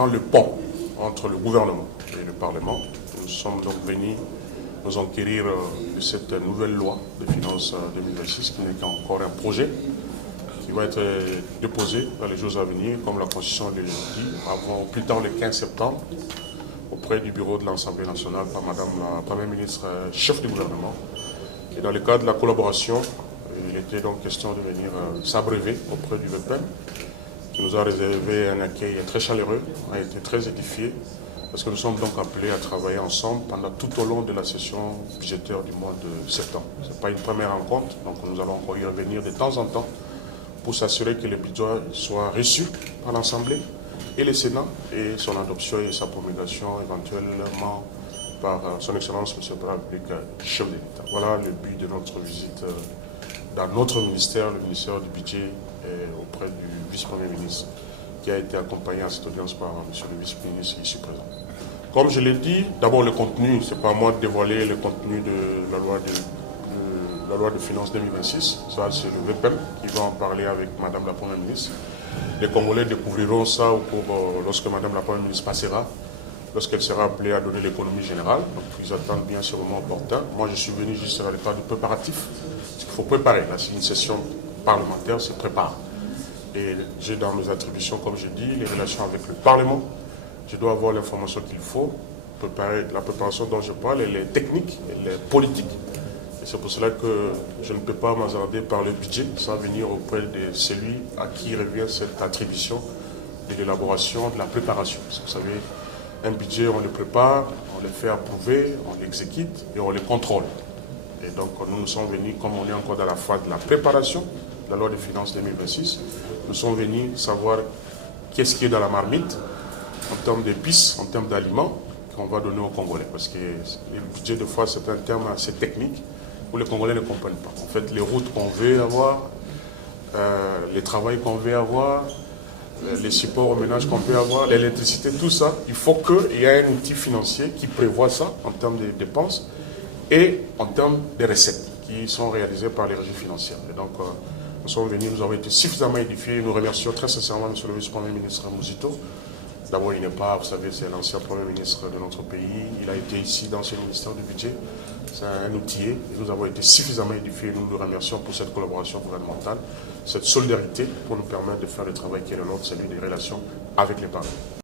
étant le pont entre le gouvernement et le Parlement. Nous sommes donc venus nous enquérir de cette nouvelle loi de finances 2026 qui n'est qu'encore un projet qui va être déposé dans les jours à venir, comme la Constitution le dit, avant, plus tard le 15 septembre, auprès du bureau de l'Assemblée nationale par Madame la Première ministre, chef du gouvernement. Et dans le cadre de la collaboration, il était donc question de venir s'abreuver auprès du VPN, qui nous a réservé un accueil très chaleureux, a été très édifié, parce que nous sommes donc appelés à travailler ensemble pendant tout au long de la session budgétaire du mois de septembre. Ce n'est pas une première rencontre, donc nous allons encore y revenir de temps en temps pour s'assurer que le budget soit reçu par l'Assemblée et le Sénat, et son adoption et sa promulgation éventuellement par son Excellence M. le Président chef de l'État. Voilà le but de notre visite dans notre ministère, le ministère du Budget, auprès du vice-premier ministre, qui a été accompagné à cette audience par M. le vice-ministre ici présent. Comme je l'ai dit, d'abord le contenu, ce n'est pas à moi de dévoiler le contenu de la loi de finances 2026, ça c'est le VPM qui va en parler avec Madame la Première ministre. Les Congolais découvriront ça lorsque Madame la Première ministre passera, lorsqu'elle sera appelée à donner l'économie générale. Donc ils attendent bien ce moment opportun. Moi je suis venu juste dans le cadre du préparatif. Il faut préparer. Là c'est une session parlementaire, c'est prépare. Et j'ai dans mes attributions, comme je dis, les relations avec le Parlement. Je dois avoir l'information qu'il faut, préparer la préparation dont je parle, elle est technique, elle est politique. Et c'est pour cela que je ne peux pas m'hasarder par le budget sans venir auprès de celui à qui revient cette attribution de l'élaboration, de la préparation. Parce que vous savez, un budget, on le prépare, on le fait approuver, on l'exécute et on le contrôle. Et donc nous sommes venus, comme on est encore dans la phase de la préparation de la loi de finances 2026, nous sommes venus savoir qu'est-ce qui est dans la marmite en termes d'épices, en termes d'aliments qu'on va donner aux Congolais. Parce que le budget, de fois, c'est un terme assez technique où les Congolais ne comprennent pas. En fait, les routes qu'on veut avoir, les travaux qu'on veut avoir, les supports au ménage qu'on peut avoir, l'électricité, tout ça, il faut qu'il y ait un outil financier qui prévoit ça en termes de dépenses et en termes de recettes qui sont réalisées par les régies financières. Et donc, nous sommes venus, nous avons été suffisamment édifiés. Nous remercions très sincèrement M. le vice-premier ministre Mouzito. D'abord, il n'est pas, vous savez, c'est l'ancien Premier ministre de notre pays. Il a été ici dans ce ministère du budget. C'est un outillé. Et nous avons été suffisamment édifiés. Nous nous remercions pour cette collaboration gouvernementale, cette solidarité pour nous permettre de faire le travail qui est le nôtre, celui des relations avec les parents.